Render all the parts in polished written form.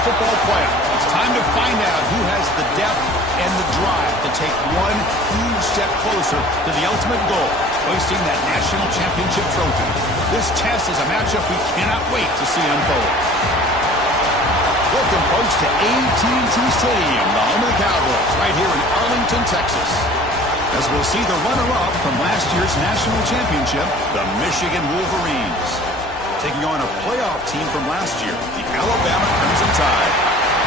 football playoff. It's time to find out who has the depth and the drive to take one huge step closer to the ultimate goal, hoisting that national championship trophy. This test is a matchup we cannot wait to see unfold. Welcome, folks, to AT&T Stadium, the home of the Cowboys, right here in Arlington, Texas. As we'll see the runner-up from last year's national championship, the Michigan Wolverines, taking on a playoff team from last year, the Alabama Crimson Tide.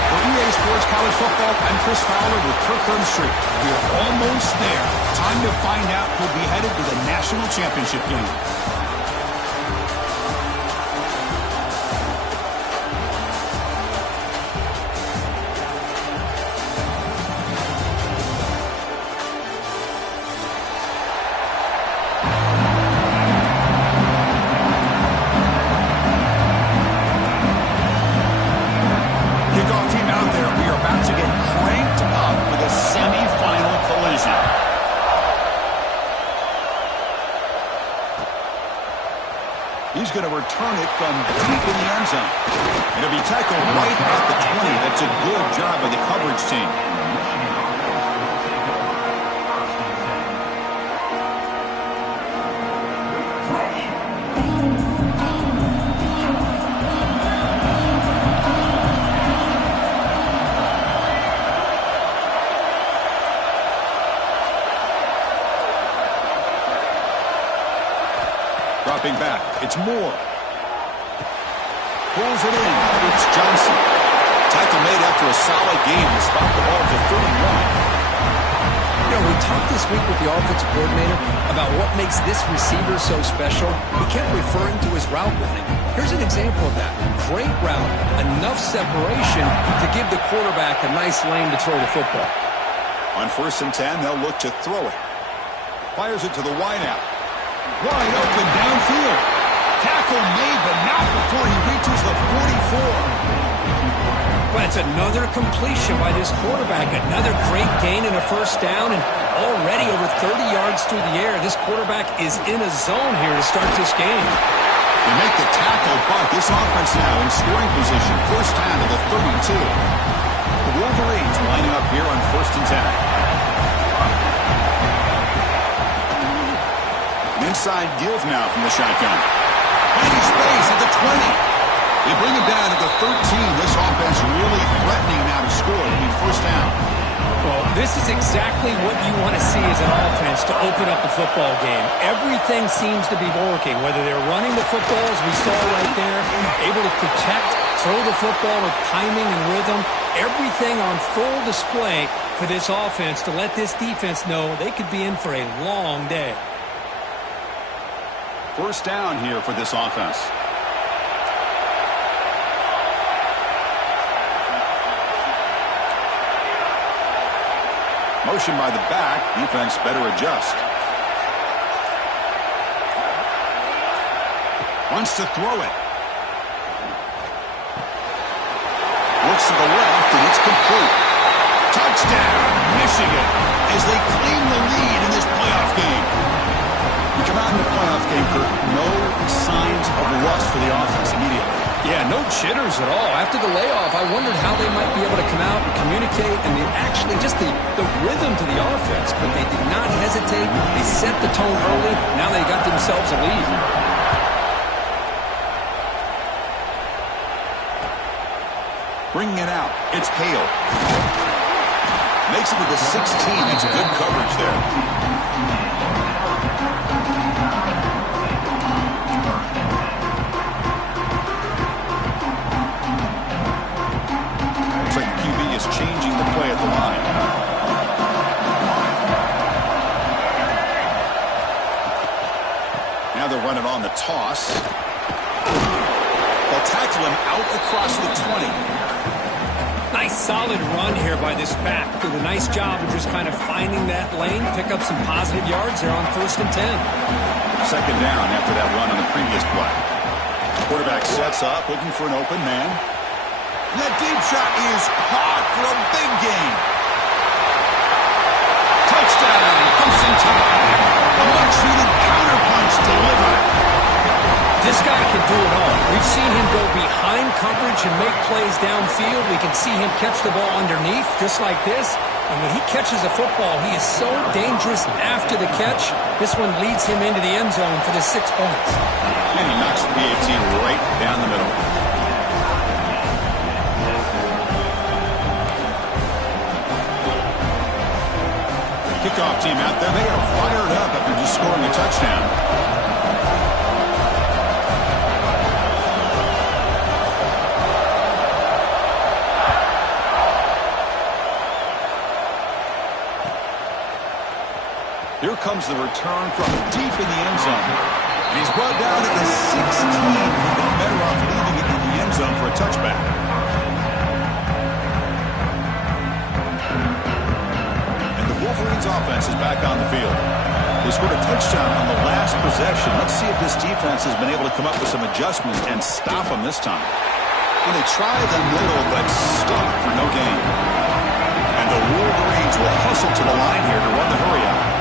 For EA Sports College Football, I'm Chris Fowler with Kirk Herbstreit. We're almost there. Time to find out who'll be headed to the national championship game. He's going to return it from deep in the end zone. It'll be tackled right at the 20. That's a good job by the coverage team. Dropping back, it's Moore. Pulls it in, it's Johnson. Tackle made after a solid game to spot the ball to 31. You know, we talked this week with the offensive coordinator about what makes this receiver so special. He kept referring to his route running. Here's an example of that. Great route, enough separation to give the quarterback a nice lane to throw the football. On 1st and 10, they'll look to throw it. Fires it to the wideout. Wide open downfield. Tackle made, but not before he reaches the 44. Well, it's another completion by this quarterback. Another great gain and a first down, and already over 30 yards through the air. This quarterback is in a zone here to start this game. They make the tackle, but this offense now in scoring position. First down to the 32. The Wolverines lining up here on 1st and 10. Inside give now from the shotgun. Plenty space at the 20. They bring him down at the 13. This offense really threatening now to score. It'll be first down. Well, this is exactly what you want to see as an offense to open up the football game. Everything seems to be working, whether they're running the football, as we saw right there, able to protect, throw the football with timing and rhythm. Everything on full display for this offense to let this defense know they could be in for a long day. First down here for this offense. Motion by the back. Defense better adjust. Wants to throw it. Looks to the left, and it's complete. Touchdown, Michigan, as they claim the lead in this playoff game. You come out in the playoff game, Kirk, no signs of rust for the offense immediately. Yeah, no jitters at all. After the layoff, I wondered how they might be able to come out and communicate, and actually just the rhythm to the offense. But they did not hesitate. They set the tone early. Now they got themselves a lead. Bringing it out, it's Hale. Makes it to the 16. That's good coverage there. Changing the play at the line. Now they're running on the toss. They'll tackle him out across the 20. Nice solid run here by this back. Did a nice job of just kind of finding that lane, pick up some positive yards there on 1st and 10. Second down after that run on the previous play. Quarterback sets up, looking for an open man. And that deep shot is caught for a big gain. Touchdown, Crimson Tide. A much-needed counterpunch delivered. This guy can do it all. We've We've seen him go behind coverage and make plays downfield. We can see him catch the ball underneath just like this. And when he catches a football, he is so dangerous after the catch. This one leads him into the end zone for the 6 points. And he knocks the BAT right down the middle. Kickoff team out there. They are fired up after just scoring a touchdown. Here comes the return from deep in the end zone. And he's brought down at the 16. He'd been better off leaving it in the end zone for a touchback. And the Wolverines offense is back on the field. They scored a touchdown on the last possession. Let's see if this defense has been able to come up with some adjustments and stop them this time. And they tried the middle, but stopped for no gain. And the Wolverines will hustle to the line here to run the hurry out.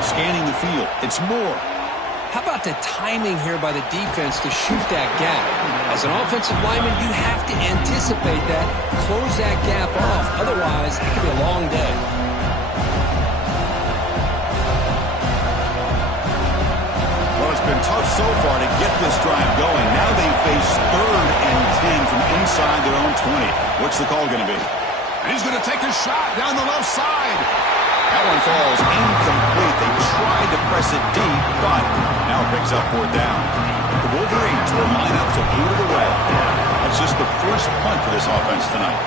Scanning the field. It's Moore. How about the timing here by the defense to shoot that gap? As an offensive lineman, you have to anticipate that, close that gap off. Otherwise, it could be a long day. Well, it's been tough so far to get this drive going. Now they face 3rd and 10 from inside their own 20. What's the call going to be? And he's going to take a shot down the left side. That one falls incomplete. They tried to press it deep, but now it picks up 4th down. The Wolverines will line up to boot it away. That's just the first punt for this offense tonight.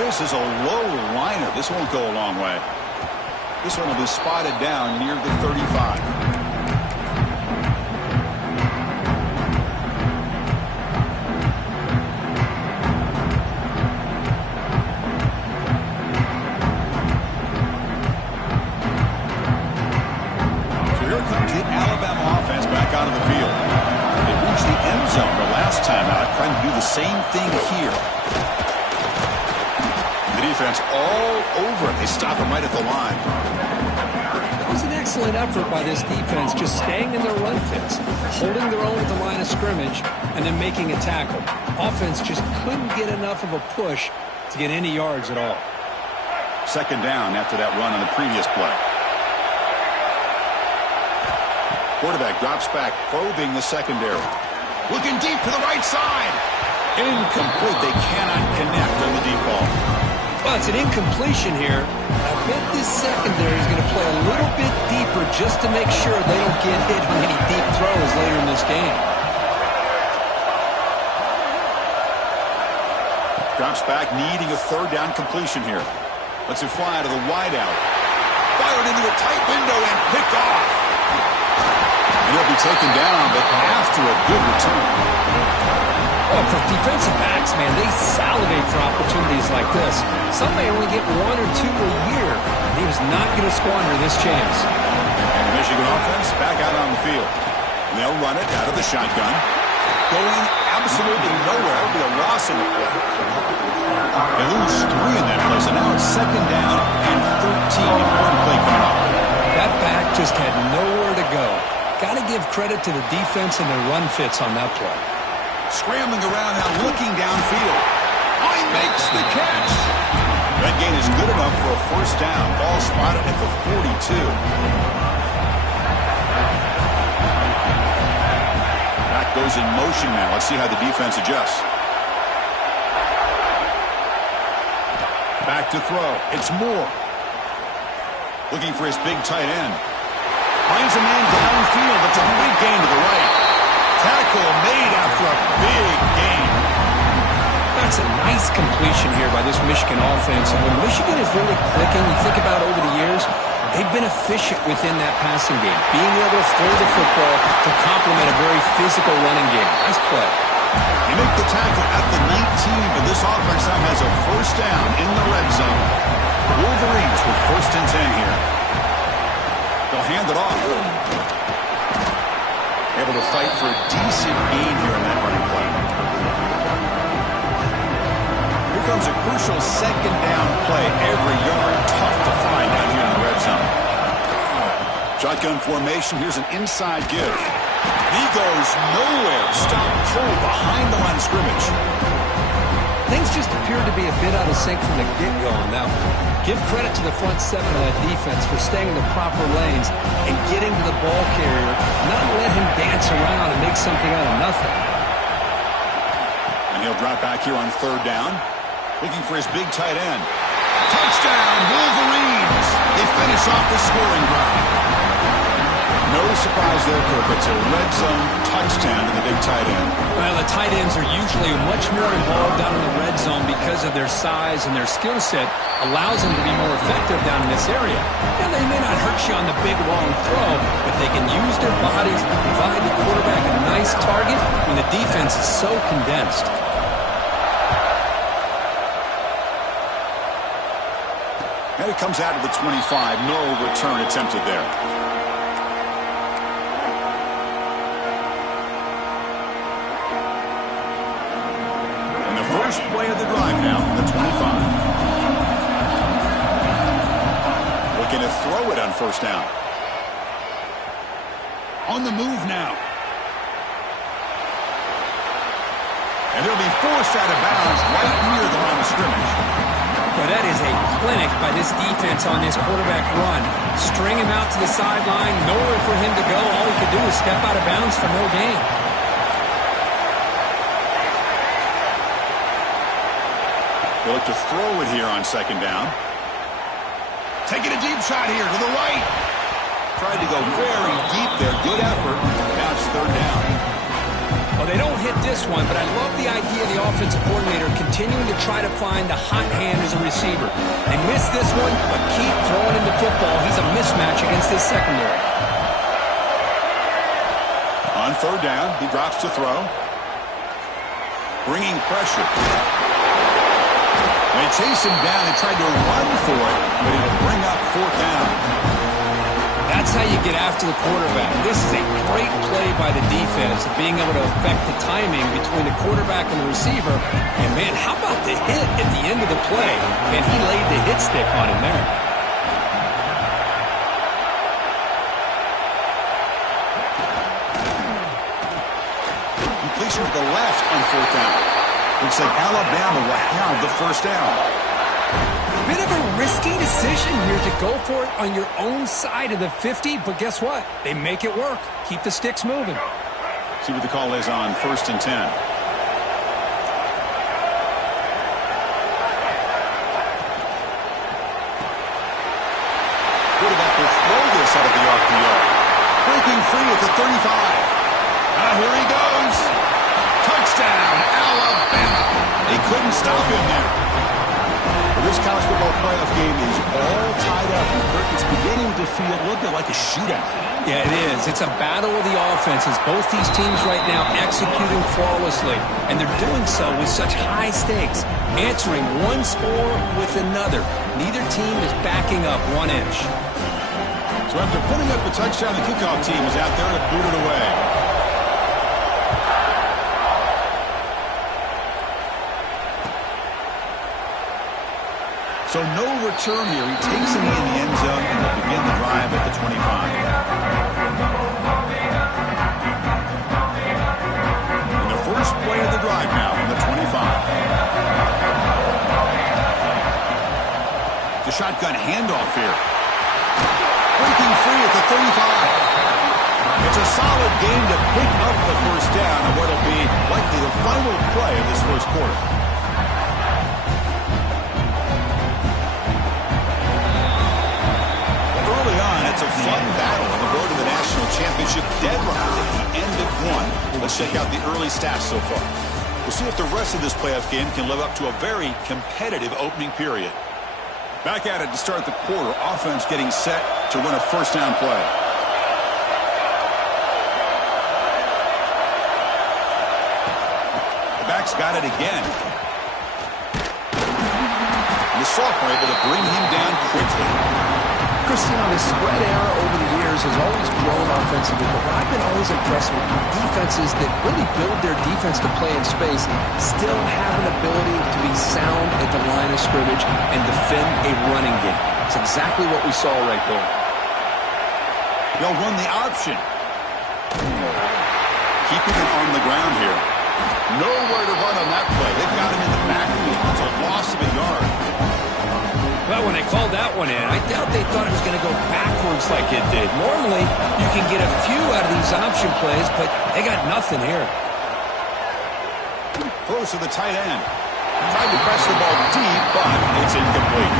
This is a low liner. This won't go a long way. This one will be spotted down near the 35. Same thing here. The defense all over it. They stop him right at the line. It was an excellent effort by this defense, just staying in their run fits, holding their own at the line of scrimmage, and then making a tackle. Offense just couldn't get enough of a push to get any yards at all. 2nd down after that run on the previous play. Quarterback drops back, probing the secondary. Looking deep to the right side. Incomplete. They cannot connect on the deep ball. Well, it's an incompletion here. I bet this secondary is going to play a little bit deeper just to make sure they don't get hit on any deep throws later in this game. Drops back, needing a 3rd down completion here. Lets it fly to the wideout. Fired into a tight window and picked off. And he'll be taken down, but after a good return. Oh, for defensive backs, man, they salivate for opportunities like this. Some may only get 1 or 2 a year. And he was not going to squander this chance. And the Michigan offense back out on the field. And they'll run it out of the shotgun. Going absolutely nowhere. It'll be a loss in the play. They lose 3 in that play, so now it's 2nd down and 13. Important play coming up. That back just had nowhere to go. Got to give credit to the defense and their run fits on that play. Scrambling around now, looking downfield. Oh, he makes the catch. That gain is good enough for a 1st down. Ball spotted at the 42. Back goes in motion now. Let's see how the defense adjusts. Back to throw. It's Moore. Looking for his big tight end. Finds a man downfield. That's a big gain to the right. Tackle made after a big gain. That's a nice completion here by this Michigan offense. And when Michigan is really clicking, you think about over the years, they've been efficient within that passing game, being able to throw the football to complement a very physical running game. Nice play. You make the tackle at the 19, but this offense now has a 1st down in the red zone. The Wolverines with 1st and 10 here. They'll hand it off. Able to fight for a decent gain here in that running play. Here comes a crucial 2nd down play. Every yard tough to find out here in the red zone. Shotgun formation. Here's an inside give. He goes nowhere. Stop cold behind the line of scrimmage. Things just appeared to be a bit out of sync from the get-go. Now, give credit to the front seven of that defense for staying in the proper lanes and getting to the ball carrier, not let him dance around and make something out of nothing. And he'll drop back here on third down, looking for his big tight end. Touchdown, Wolverines! They finish off the scoring drive. No surprise there, Kirk. It's a red zone touchdown to the big tight end. Well, the tight ends are usually much more involved down in the red zone because of their size and their skill set allows them to be more effective down in this area. And they may not hurt you on the big, long throw, but they can use their bodies to provide the quarterback a nice target when the defense is so condensed. And it comes out to the 25. No return attempted there. First play of the drive now from the 25. Looking to throw it on first down. On the move now. And they'll be forced out of bounds right near the line of scrimmage. Well, that is a clinic by this defense on this quarterback run. String him out to the sideline, nowhere for him to go. All he could do is step out of bounds for no gain. They'll look to throw it here on second down. Taking a deep shot here to the right. Tried to go very deep there. Good effort. Now it's third down. Well, they don't hit this one, but I love the idea of the offensive coordinator continuing to try to find the hot hand as a receiver. They missed this one, but keep throwing him the football. He's a mismatch against this secondary. On third down, he drops to throw. Bringing pressure. They chase him down and tried to run for it, but it'll bring up fourth down. That's how you get after the quarterback. This is a great play by the defense, being able to affect the timing between the quarterback and the receiver. And, man, how about the hit at the end of the play? And he laid the hit stick on him there. Completion to the left on fourth down. Looks like Alabama will have the first down. Bit of a risky decision here to go for it on your own side of the 50, but guess what? They make it work. Keep the sticks moving. See what the call is on 1st and 10. Quarterback will throw this out of the RPO. Breaking free at the 35. Here he goes. Touchdown, Alabama. They couldn't stop him there. Well, this college football playoff game is all tied up. It's beginning to feel a little bit like a shootout. Yeah, it is. It's a battle of the offenses. Both these teams right now executing flawlessly, and they're doing so with such high stakes, answering one score with another. Neither team is backing up 1 inch. So after putting up the touchdown, the kickoff team is out there to boot it away. So no return here. He takes it in the end zone and will begin the drive at the 25. And the first play of the drive now from the 25. The shotgun handoff here. Breaking free at the 35. It's a solid game to pick up the first down on what will be likely the final play of this first quarter. It's a fun battle on the road to the national championship deadline at the end of one. Let's check out the early stats so far. We'll see if the rest of this playoff game can live up to a very competitive opening period. Back at it to start the quarter. Offense getting set to run a first down play. The back's got it again. And the sophomore able to bring him down quickly. Christian, the spread era over the years has always grown offensively, but I've been always impressed with defenses that really build their defense to play in space, still have an ability to be sound at the line of scrimmage and defend a running game. It's exactly what we saw right there. They'll run the option. Keeping it on the ground here. Nowhere to run on that play. They've got him in the backfield. It's a loss of a yard. Well, when they called that one in, I doubt they thought it was going to go backwards like it did. Normally, you can get a few out of these option plays, but they got nothing here. Throws to the tight end. Tried to press the ball deep, but it's incomplete.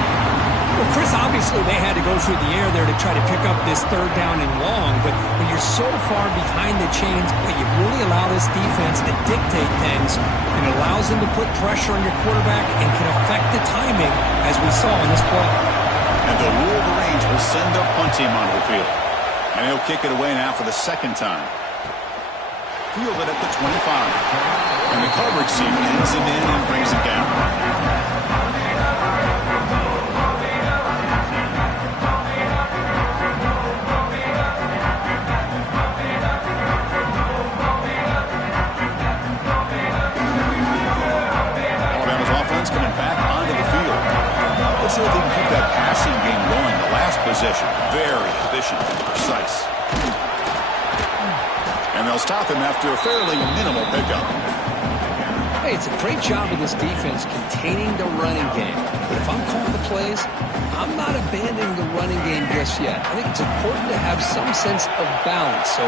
Well, Chris, obviously they had to go through the air there to try to pick up this third down and long, but when you're so far behind the chains, you really allow this defense to dictate things, and it allows them to put pressure on your quarterback and can affect the timing, as we saw in this play. And the Wolverines will send their punt team onto the field. And he'll kick it away now for the second time. Fielded at the 25. And the coverage team pins him in and brings him down. Coming back onto the field. Let's see if they can keep that passing game going. The last possession, very efficient and precise. And they'll stop him after a fairly minimal pickup. Hey, it's a great job of this defense containing the running game. But if I'm calling the plays, I'm not abandoning the running game just yet. I think it's important to have some sense of balance. So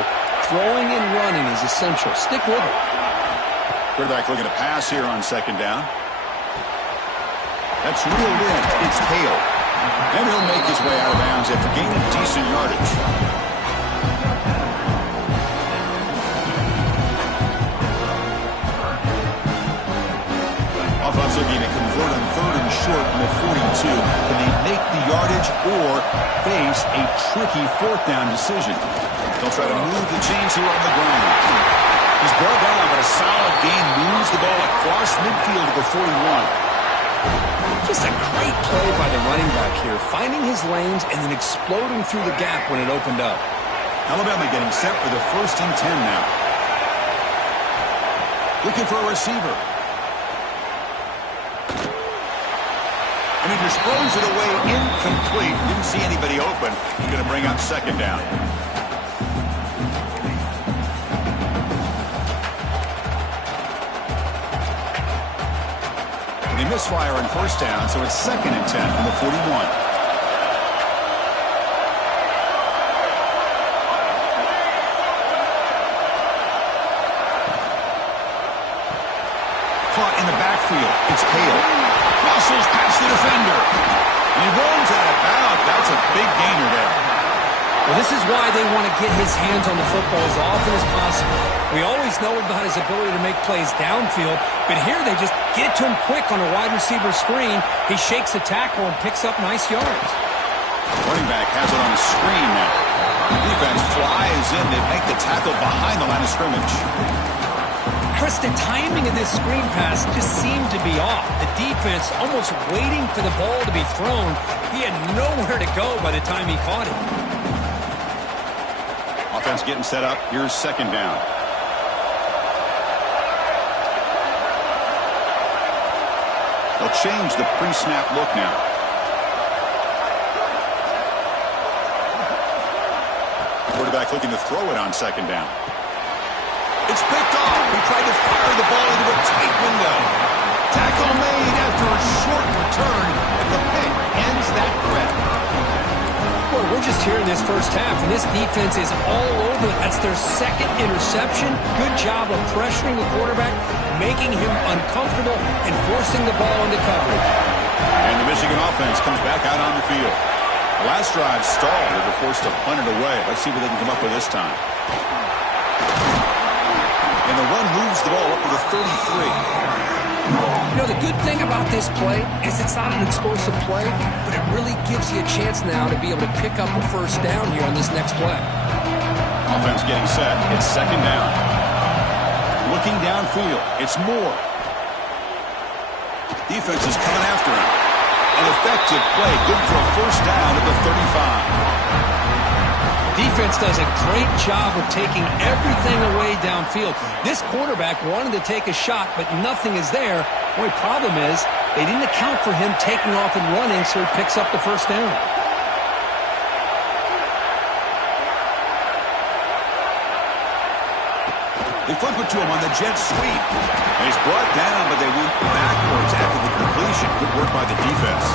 throwing and running is essential. Stick with it. Quarterback looking to pass here on second down. That's reeled in. It's tailed. And he'll make his way out of bounds after gaining decent yardage. Offense looking to convert on third and short from the 42. Can they make the yardage or face a tricky fourth down decision? They'll try to move the chains here on the ground. He's brought down, but a solid gain moves the ball across midfield to the 41. Just a great play by the running back here, finding his lanes and then exploding through the gap when it opened up. Alabama getting set for the 1st and 10 now. Looking for a receiver. And he just throws it away incomplete. Didn't see anybody open. He's going to bring up second down. They misfire on first down, so it's 2nd and 10 from the 41. Caught in the backfield. It's Hale. Muscles past the defender. And he rolls out of bounds. That's a big gainer there. Well, this is why they want to get his hands on the football as often as possible. We always know about his ability to make plays downfield, but here they just get it to him quick on a wide receiver screen. He shakes the tackle and picks up nice yards. Running back has it on the screen now. Defense flies in to make the tackle behind the line of scrimmage. Chris, the timing of this screen pass just seemed to be off. The defense almost waiting for the ball to be thrown. He had nowhere to go by the time he caught it. Offense getting set up. Here's second down. They'll change the pre-snap look now. Quarterback looking to throw it on second down. It's picked off. He tried to fire the ball into a tight window. Tackle made after a short return, and the pick ends that threat. Well, we're just here in this first half, and this defense is all over. That's their second interception. Good job of pressuring the quarterback, making him uncomfortable, and forcing the ball into coverage. And the Michigan offense comes back out on the field. The last drive stalled. They were forced to punt it away. Let's see what they can come up with this time. And the run moves the ball up to the 33. You know, the good thing about this play is it's not an explosive play, but it really gives you a chance now to be able to pick up a first down here on this next play. Offense getting set. It's second down. Looking downfield. It's Moore. Defense is coming after him. An effective play. Good for a first down at the 35. Defense does a great job of taking everything away downfield. This quarterback wanted to take a shot, but nothing is there. The only problem is they didn't account for him taking off and running, so he picks up the first down. They flip it to him on the jet sweep. And he's brought down, but they went backwards after the completion. Good work by the defense.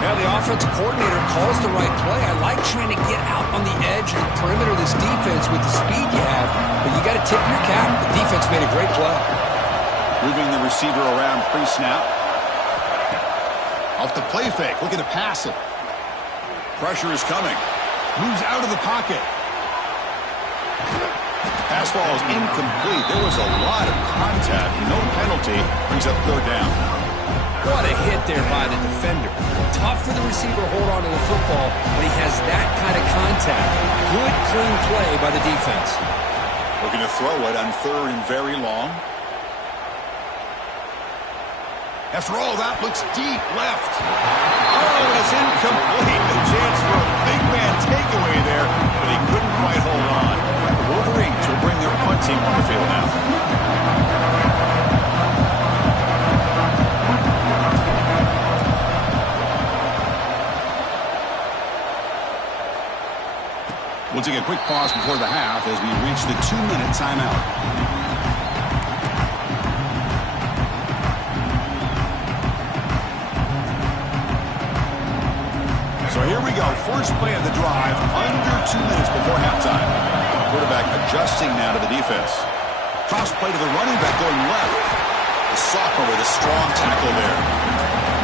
Now the offensive coordinator calls the right play. I like trying to get out on the edge of the perimeter of this defense with the speed you have, but you got to tip your cap. The defense made a great play. Moving the receiver around pre-snap. Off the play fake, looking to pass it. Pressure is coming. Moves out of the pocket. Pass ball is incomplete. There was a lot of contact. No penalty. Brings up third down. What a hit there by the defender. Tough for the receiver to hold on to the football, but he has that kind of contact. Good, clean play by the defense. Looking to throw it on third and very long. After all that, looks deep left. Oh, it's incomplete. A chance for a big man takeaway there, but he couldn't quite hold on. The Wolverines will bring their punt team on the field now. We'll take a quick pause before the half as we reach the 2-minute timeout. So here we go. First play of the drive, under 2 minutes before halftime. Quarterback adjusting now to the defense. Cross play to the running back going left. The sophomore with a strong tackle there.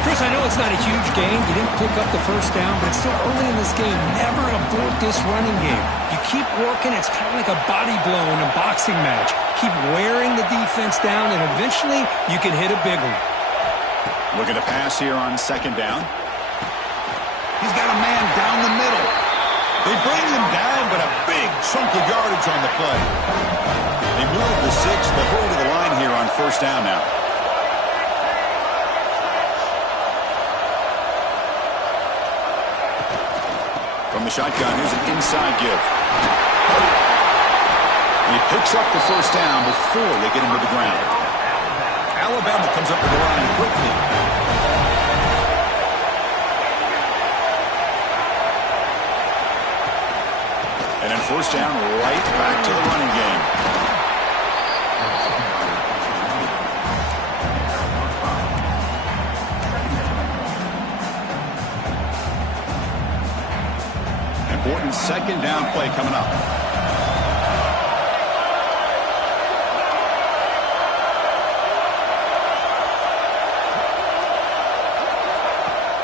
Chris, I know it's not a huge game. You didn't pick up the first down, but it's still early in this game. Never abort this running game. You keep working. It's kind of like a body blow in a boxing match. Keep wearing the defense down, and eventually you can hit a big one. Looking to pass here on second down. He's got a man down the middle. They bring him down, but a big chunk of yardage on the play. They move the 6, but hurry to the line here on first down now. From the shotgun, here's an inside give. And he picks up the first down before they get him to the ground. Alabama comes up to the line quickly. And then first down, right back to the running game. Important second down play coming up.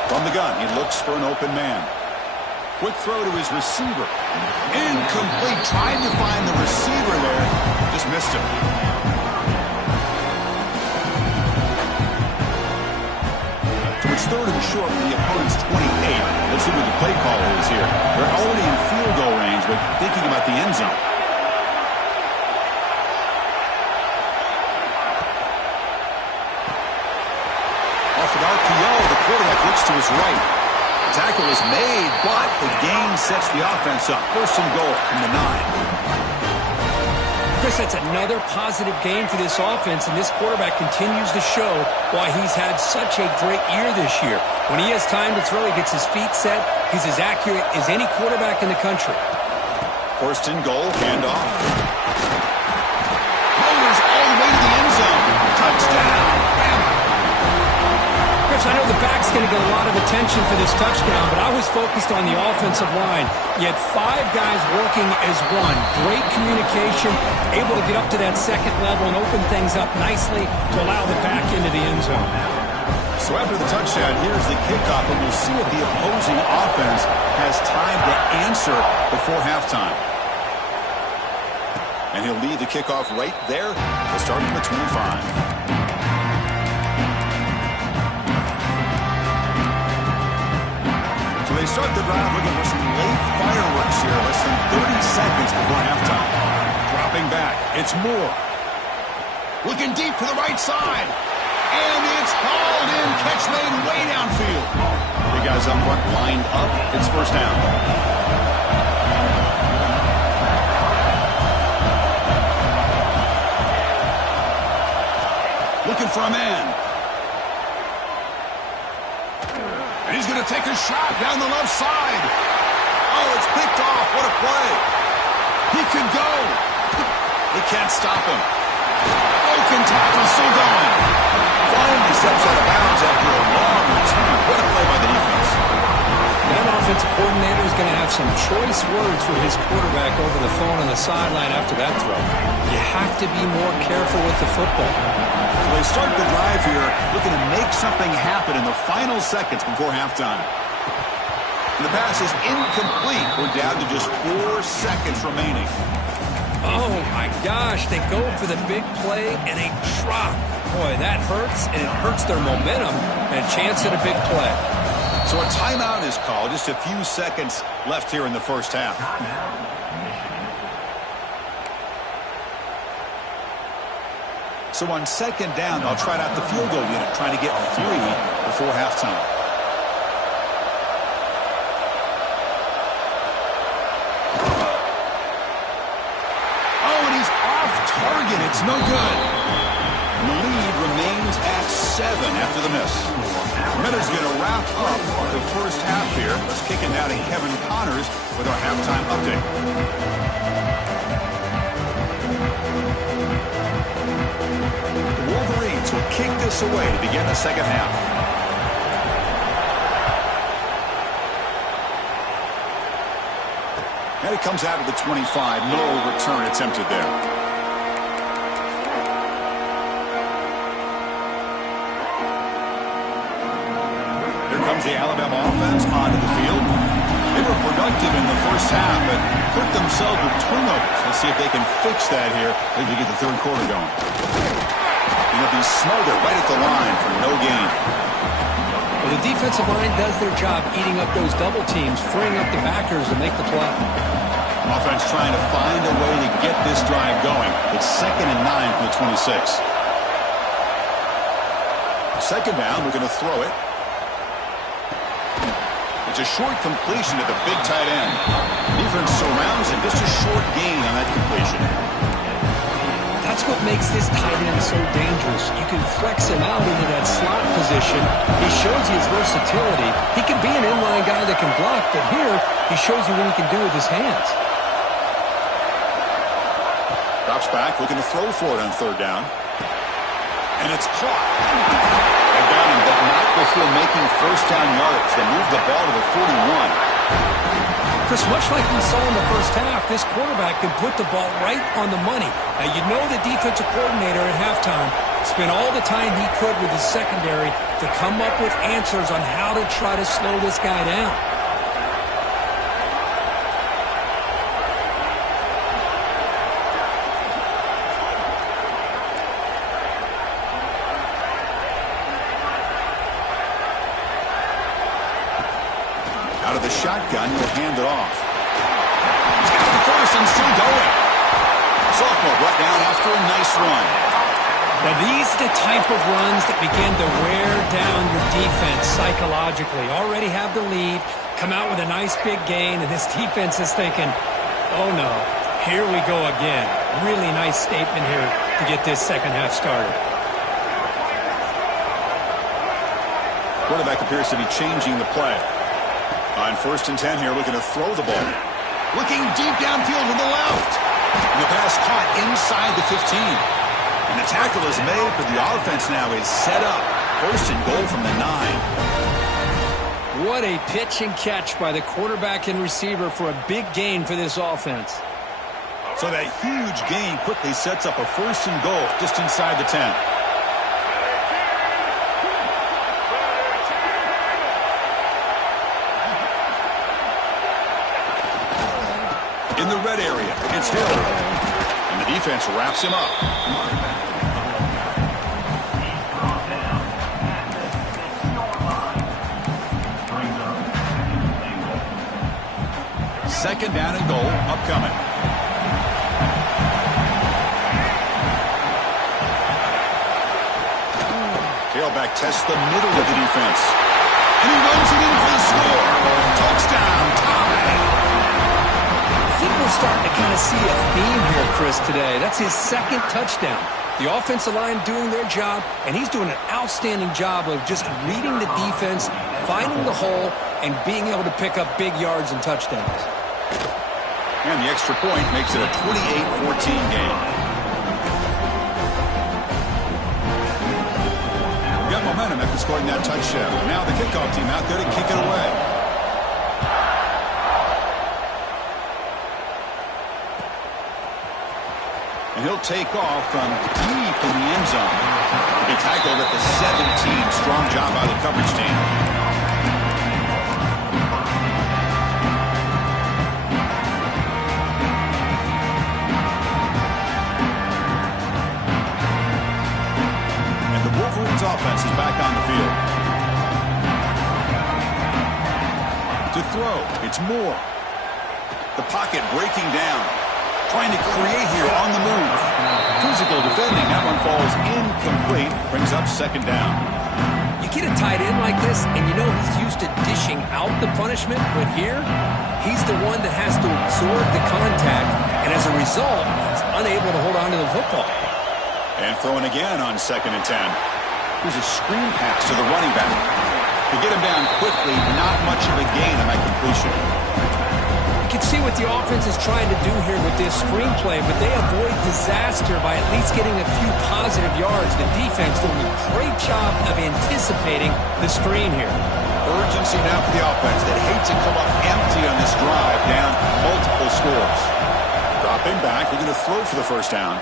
From the gun, he looks for an open man. Quick throw to his receiver. Incomplete. Trying to find the receiver there. Just missed him. So it's third and short from the opponent's 28. Let's see what the play call is here. They're already in field goal range, but thinking about the end zone. Off an RPO, the quarterback looks to his right. Tackle is made, but the gain sets the offense up. First and goal from the 9. Chris, that's another positive game for this offense, and this quarterback continues to show why he's had such a great year this year. When he has time to throw, he gets his feet set. He's as accurate as any quarterback in the country. First and goal, handoff. Motors all the way to the end zone. Touchdown, Bama. Chris, I know the back's going to get a lot of attention for this touchdown, but I was focused on the offensive line. You had 5 guys working as one. Great communication, able to get up to that second level and open things up nicely to allow the back into the end zone. So after the touchdown, here's the kickoff, and we'll see if the opposing offense has time to answer before halftime. And he'll lead the kickoff right there. We'll start from the 25. They start the drive looking for some late fireworks here, less than 30 seconds before halftime. Dropping back, it's Moore. Looking deep to the right side. And it's hauled in, catch made way downfield. Big guys up front lined up, it's first down. Looking for a man. And he's going to take a shot down the left side. Oh, it's picked off. What a play. He could go. They can't stop him. Broken tackle, still going. Finally steps out of bounds after a long return. What a play by the defense. That offensive coordinator is going to have some choice words for his quarterback over the phone on the sideline after that throw. You have to be more careful with the football. So they start the drive here looking to make something happen in the final seconds before halftime. And the pass is incomplete. We're down to just 4 seconds remaining. Oh, my gosh. They go for the big play, and they drop. Boy, that hurts, and it hurts their momentum and a chance at a big play. So a timeout is called. Just a few seconds left here in the first half. So on second down, they'll try out the field goal unit, trying to get 3 before halftime. Oh, and he's off target. It's no good. And the lead remains at 7 after the miss. Miller's going to wrap up the first half here. Let's kick it now to Kevin Connors with our halftime update. The Wolverines will kick this away to begin the second half. And it comes out of the 25. No return attempted there. Comes the Alabama offense onto the field. They were productive in the first half, but hurt themselves with turnovers. Let's see if they can fix that here as we get the third quarter going. And they'll be smothered right at the line for no gain. Well, the defensive line does their job eating up those double teams, freeing up the backers to make the play. Offense trying to find a way to get this drive going. It's 2nd and 9 from the 26. Second down, we're going to throw it. It's a short completion to the big tight end. Defense surrounds him. Just a short gain on that completion. That's what makes this tight end so dangerous. You can flex him out into that slot position. He shows you his versatility. He can be an inline guy that can block, but here he shows you what he can do with his hands. Drops back, looking to throw for it on third down. And it's caught. They've got him, but not before making first down yards. They move the ball to the 41. Chris, much like we saw in the first half, this quarterback can put the ball right on the money. Now, you know the defensive coordinator at halftime spent all the time he could with his secondary to come up with answers on how to try to slow this guy down. Out of the shotgun, he'll hand it off. He's got the first and still going. Sophomore brought down after a nice run. Now, these are the type of runs that begin to wear down your defense psychologically. Already have the lead, come out with a nice big gain, and this defense is thinking, oh no, here we go again. Really nice statement here to get this second half started. Quarterback appears to be changing the play. On 1st and 10 here, looking to throw the ball. Looking deep downfield to the left. And the pass caught inside the 15. And the tackle is made, but the offense now is set up. 1st and goal from the 9. What a pitch and catch by the quarterback and receiver for a big gain for this offense. So that huge gain quickly sets up a 1st and goal just inside the 10. In the red area, it's Hill. And the defense wraps him up. Second down and goal, upcoming. Tailback tests the middle of the defense. And he runs it in for the score. Touchdown, tie. I think we're starting to kind of see a theme here, Chris, today. That's his 2nd touchdown. The offensive line doing their job, and he's doing an outstanding job of just reading the defense, finding the hole, and being able to pick up big yards and touchdowns. And the extra point makes it a 28-14 game. scoring that touchdown. Now the kickoff team out there to kick it away. And he'll take off from deep in the end zone. He'll be tackled at the 17. Strong job by the coverage team. And the Wolverines offense is back on the field. To throw, it's Moore. The pocket breaking down. Trying to create here on the move. Physical defending. That one falls incomplete. Brings up second down. You get a tight end like this, and you know he's used to dishing out the punishment, but here, he's the one that has to absorb the contact, and as a result, he's unable to hold on to the football. And throwing again on 2nd and 10. Here's a screen pass to the running back. To get him down quickly, not much of a gain on that completion. You can see what the offense is trying to do here with this screenplay, but they avoid disaster by at least getting a few positive yards. The defense doing a great job of anticipating the screen here. Urgency now for the offense. They'd hate to come up empty on this drive, down multiple scores. Dropping back, they're going to throw for the first down.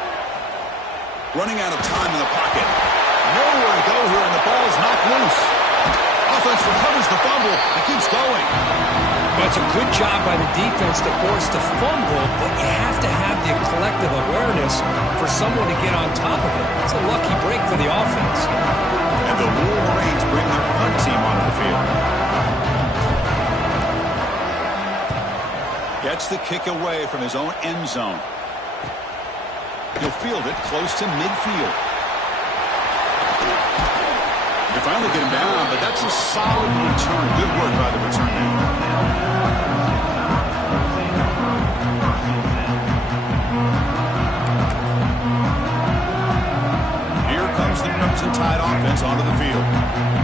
Running out of time in the pocket. Nowhere to go here, and the ball is knocked loose. Offense recovers the fumble and keeps going. That's a good job by the defense to force the fumble, but you have to have the collective awareness for someone to get on top of it. It's a lucky break for the offense. And the Wolverines bring their punt team onto the field. Gets the kick away from his own end zone. He'll field it close to midfield. They finally get him down, but that's a solid return. Good work by the return man. Here comes the Crimson Tide offense onto the field.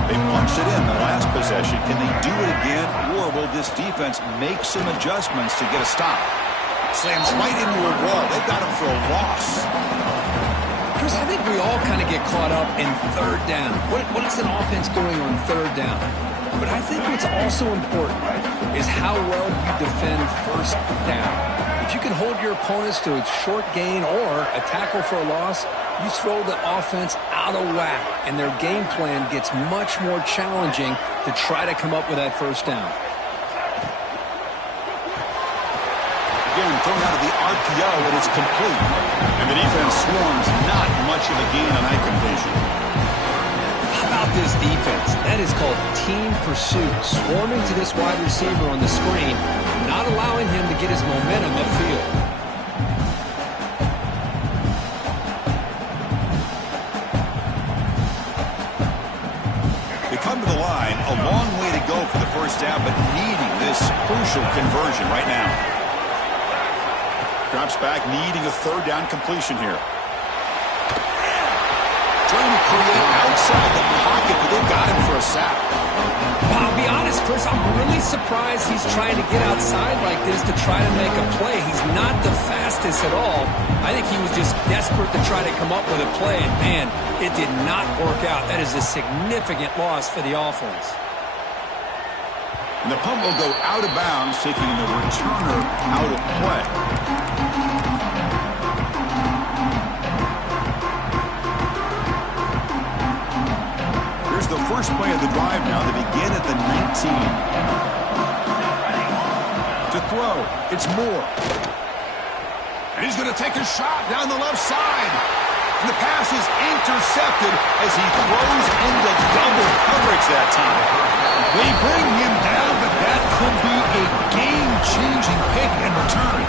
They punched it in the last possession. Can they do it again, or will this defense make some adjustments to get a stop? Slams right into a wall. They've got him for a loss. Chris, I think we all kind of get caught up in third down. What is an offense doing on third down? But I think what's also important is how well you defend first down. If you can hold your opponents to a short gain or a tackle for a loss, you throw the offense out of whack, and their game plan gets much more challenging to try to come up with that first down. Again, thrown out of the RPO, and it's complete. And the defense swarms, not much of a gain on that completion. How about this defense? That is called team pursuit. Swarming to this wide receiver on the screen, not allowing him to get his momentum upfield. They come to the line, a long way to go for the first down, but needing this crucial conversion right now. Drops back, needing a third down completion here. Trying to create outside the pocket, but they've got him for a sack. Well, I'll be honest, Chris, I'm really surprised he's trying to get outside like this to try to make a play. He's not the fastest at all. I think he was just desperate to try to come up with a play, and man, it did not work out. That is a significant loss for the offense. And the punt will go out of bounds, taking the returner out of play. Here's the first play of the drive now. They begin at the 19. To throw, it's Moore. And he's going to take a shot down the left side. And the pass is intercepted as he throws into double coverage that time. They bring him down, but that could be a game-changing pick and return.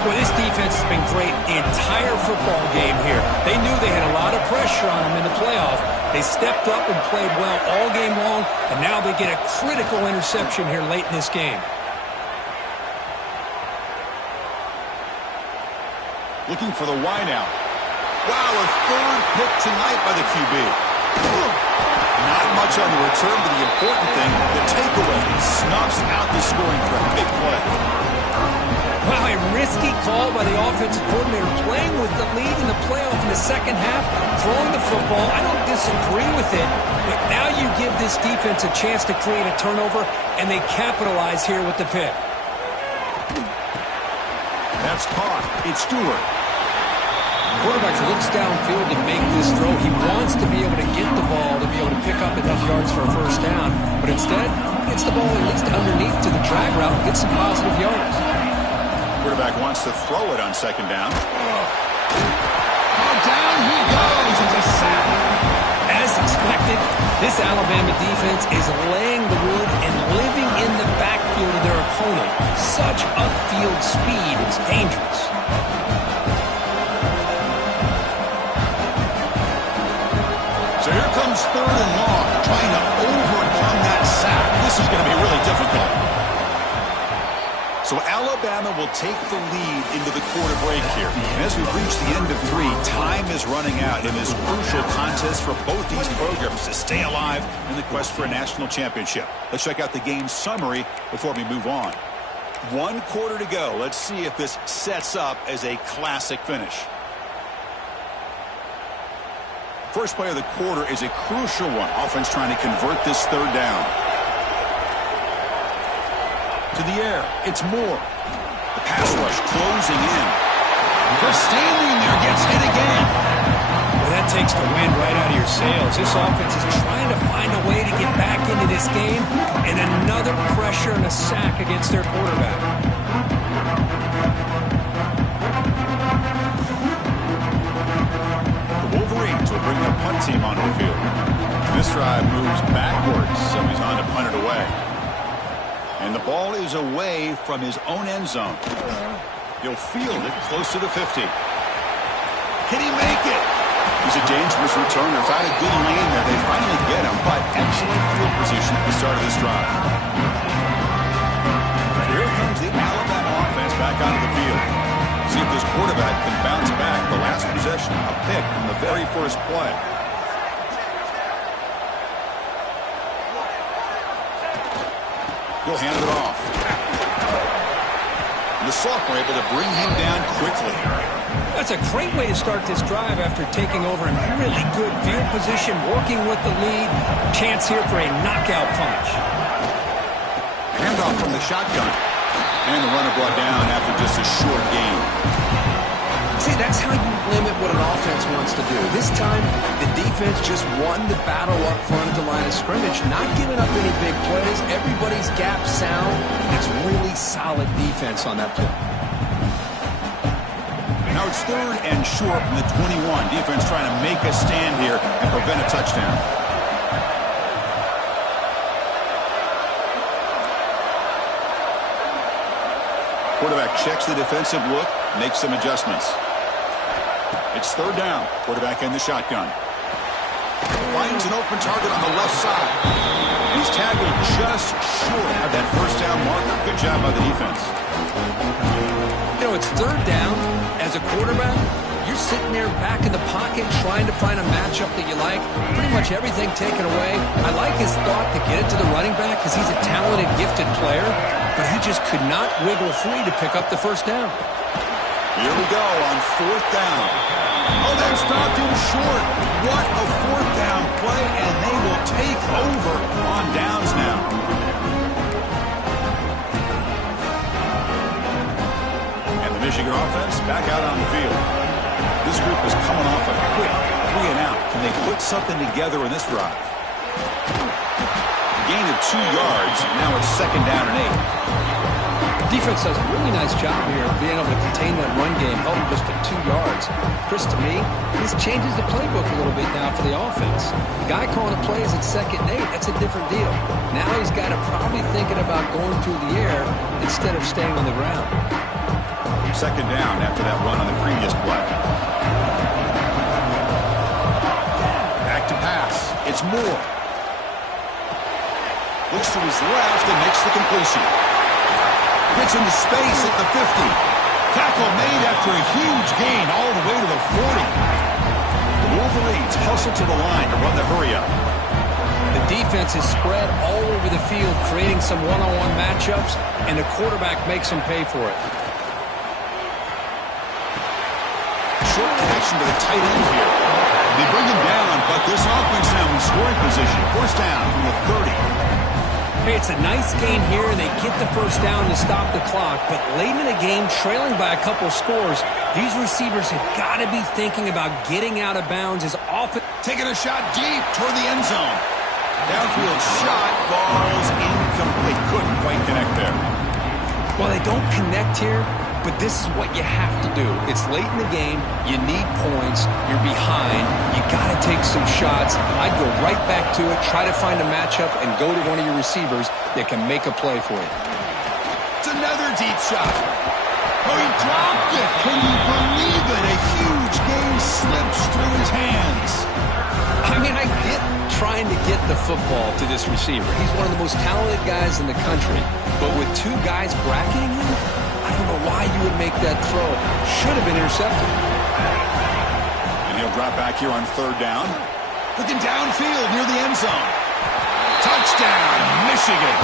Well, this defense has been great the entire football game here. They knew they had a lot of pressure on them in the playoff. They stepped up and played well all game long, and now they get a critical interception here late in this game. Looking for the wideout. Wow, a third pick tonight by the QB. Not much on the return, but the important thing, the takeaway, snuffs out the scoring threat. Big play. Well, he risky call by the offensive coordinator, playing with the lead in the playoff in the second half, throwing the football. I don't disagree with it, but now you give this defense a chance to create a turnover, and they capitalize here with the pick. That's caught. It's Stewart. Quarterback looks downfield to make this throw. He wants to be able to get the ball to be able to pick up enough yards for a first down, but instead, gets the ball at least underneath to the drag route and gets some positive yards. Quarterback wants to throw it on second down. Oh, down he goes. It's a sack. As expected, this Alabama defense is laying the wood and living in the backfield of their opponent. Such upfield speed is dangerous. So here comes third and long, trying to overcome that sack. This is going to be really difficult. So Alabama will take the lead into the quarter break here. And as we've reached the end of 3, time is running out in this crucial contest for both these programs to stay alive in the quest for a national championship. Let's check out the game summary before we move on. 1 quarter to go. Let's see if this sets up as a classic finish. First play of the quarter is a crucial one. Offense trying to convert this third down. To the air, it's Moore. The pass rush closing in. They're standing there, gets hit again. Well, that takes the wind right out of your sails. This offense is trying to find a way to get back into this game, and another pressure and a sack against their quarterback. Wolverines will bring their punt team onto the field. This drive moves backwards, so he's on to punt it away. And the ball is away from his own end zone. He'll field it close to the 50. Can he make it? He's a dangerous returner. Found a good lane there. They finally get him, but excellent field position at the start of this drive. Here comes the Alabama offense back onto the field. See if this quarterback can bounce back. The last possession, a pick on the very first play. He'll hand it off. And the sophomore able to bring him down quickly. That's a great way to start this drive after taking over in really good field position, working with the lead. Chance here for a knockout punch. Handoff from the shotgun. And the runner brought down after just a short gain. See, that's how you limit what an offense wants to do. This time, the defense just won the battle up front at the line of scrimmage, not giving up any big plays. Everybody's gap sound. It's really solid defense on that play. Now it's third and short from the 21. Defense trying to make a stand here and prevent a touchdown. Quarterback checks the defensive look, makes some adjustments. It's third down. Quarterback in the shotgun. Finds an open target on the left side. He's tackled just short of that first down marker. Good job by the defense. You know, it's third down. As a quarterback, you're sitting there back in the pocket trying to find a matchup that you like. Pretty much everything taken away. I like his thought to get it to the running back because he's a talented, gifted player, but he just could not wiggle free to pick up the first down. Here we go on fourth down. Oh, they've stopped him short. What a fourth down play, and they will take over on downs now. And the Michigan offense back out on the field. This group is coming off a quick 3 and out. Can they put something together in this drive? Gain of 2 yards. Now it's second down and 8. Defense does a really nice job here of being able to contain that run game, held him just to 2 yards. Chris, to me, this changes the playbook a little bit now for the offense. The guy calling the plays at second and 8, that's a different deal. Now he's got to probably thinking about going through the air instead of staying on the ground. Second down after that run on the previous play. Back to pass. It's Moore. Looks to his left and makes the completion. Gets into space at the 50. Tackle made after a huge gain all the way to the 40. The Wolverines hustle to the line to run the hurry up. The defense is spread all over the field, creating some one-on-one matchups, and the quarterback makes them pay for it. option to the tight end here. They bring him down, but this offense now in scoring position. First down from the 30. Hey, it's a nice gain here, and they get the first down to stop the clock. But late in the game, trailing by a couple scores, these receivers have got to be thinking about getting out of bounds as often. Taking a shot deep toward the end zone. Downfield shot falls incomplete. Couldn't quite connect there. Well, they don't connect here, but this is what you have to do. It's late in the game. You need points. You're behind. You got to take some shots. I'd go right back to it, try to find a matchup, and go to one of your receivers that can make a play for you. It's another deep shot. Oh, he dropped it. Can you believe it? A huge game slips through his hands. I mean, I get trying to get the football to this receiver. He's one of the most talented guys in the country. But with two guys bracketing him, I don't know why you would make that throw. Should have been intercepted. And he'll drop back here on third down. Looking downfield near the end zone. Touchdown, Michigan.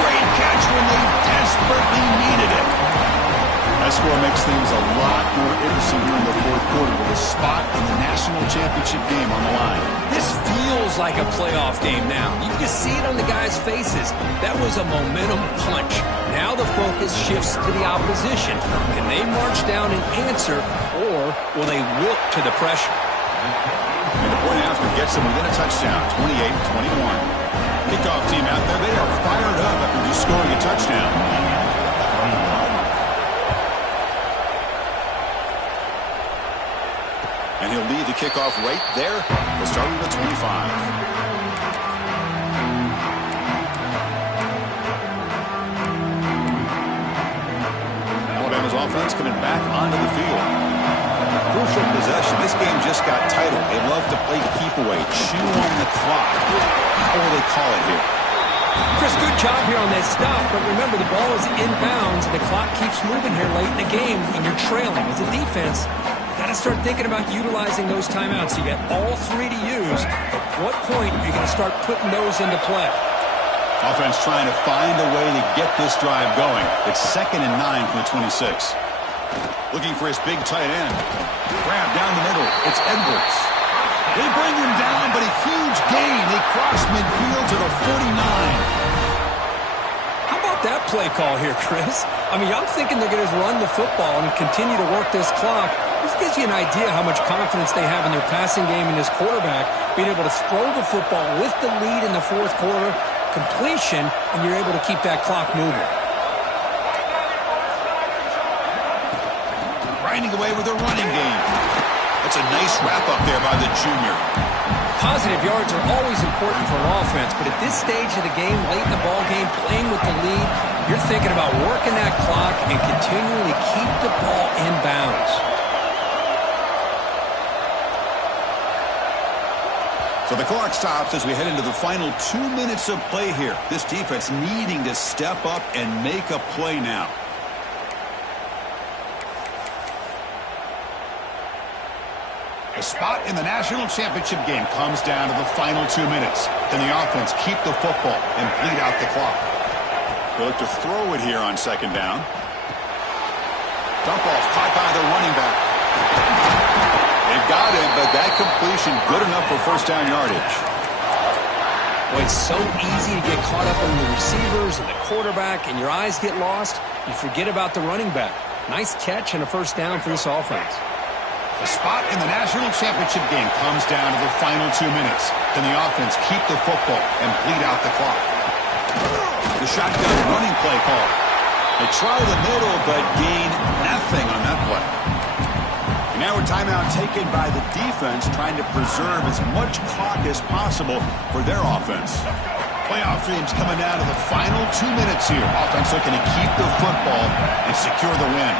Great catch when they desperately needed it. That score makes things a lot more interesting here in the fourth quarter with a spot in the national championship game on the line. This feels like a playoff game now. You can see it on the guys' faces. That was a momentum punch. Now the focus shifts to the opposition. Can they march down and answer, or will they wilt to the pressure? And the point after gets them within a touchdown, 28-21. Kickoff team out there, they are fired up after just scoring a touchdown. And he'll lead the kickoff right there. We'll start with the 25. Alabama's offense coming back onto the field. Crucial possession. This game just got tighter. They love to play keep away, chew on the clock. How will they call it here? Chris, good job here on that stop, but remember the ball is inbounds and the clock keeps moving here late in the game and you're trailing. As a defense, got to start thinking about utilizing those timeouts. You got all three to use. At what point are you going to start putting those into play? Offense trying to find a way to get this drive going. It's 2nd and 9 from the 26. Looking for his big tight end. Grab down the middle. It's Edwards. They bring him down, but a huge gain. They cross midfield to the 49. That play call here, Chris. I mean, I'm thinking they're going to run the football and continue to work this clock. This gives you an idea how much confidence they have in their passing game and this quarterback, being able to throw the football with the lead in the fourth quarter, completion, and you're able to keep that clock moving. Grinding away with a running game. That's a nice wrap-up there by the junior. Positive yards are always important for an offense, but at this stage of the game, late in the ball game, playing with the lead, you're thinking about working that clock and continuing to keep the ball in bounds. So the clock stops as we head into the final 2 minutes of play here. This defense needing to step up and make a play now. The spot in the national championship game comes down to the final 2 minutes. Can the offense keep the football and bleed out the clock? They look to throw it here on 2nd down. Dump off caught by the running back. They've got him, but that completion good enough for first down yardage. Well, it's so easy to get caught up on the receivers and the quarterback, and your eyes get lost. You forget about the running back. Nice catch and a first down for this offense. The spot in the national championship game comes down to the final 2 minutes. Can the offense keep the football and bleed out the clock? The shotgun running play call. They try the middle, but gain nothing on that play. And now a timeout taken by the defense, trying to preserve as much clock as possible for their offense. Playoff dreams coming down to the final 2 minutes here. Offense looking to keep the football and secure the win.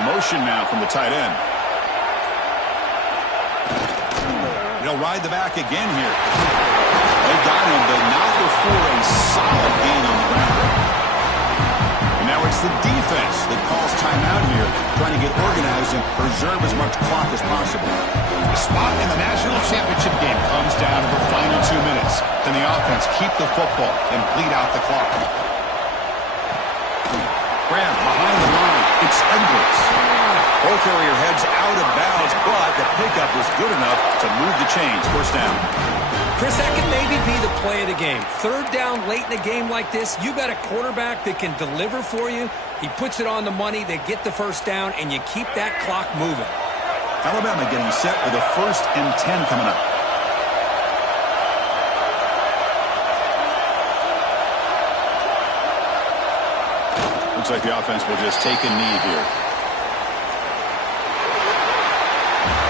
Motion now from the tight end. He'll ride the back again here. They got him, but not before a solid gain on the ground. And now it's the defense that calls timeout here, trying to get organized and preserve as much clock as possible. The spot in the national championship game comes down to the final 2 minutes. Can the offense keep the football and bleed out the clock? grab behind the line. It's Edwards. Ball carrier heads out of bounds, but the pickup was good enough to move the chains. First down. Chris, that can maybe be the play of the game. Third down late in a game like this, you got a quarterback that can deliver for you. He puts it on the money, they get the first down, and you keep that clock moving. Alabama getting set for the 1st and 10 coming up. Looks like the offense will just take a knee here.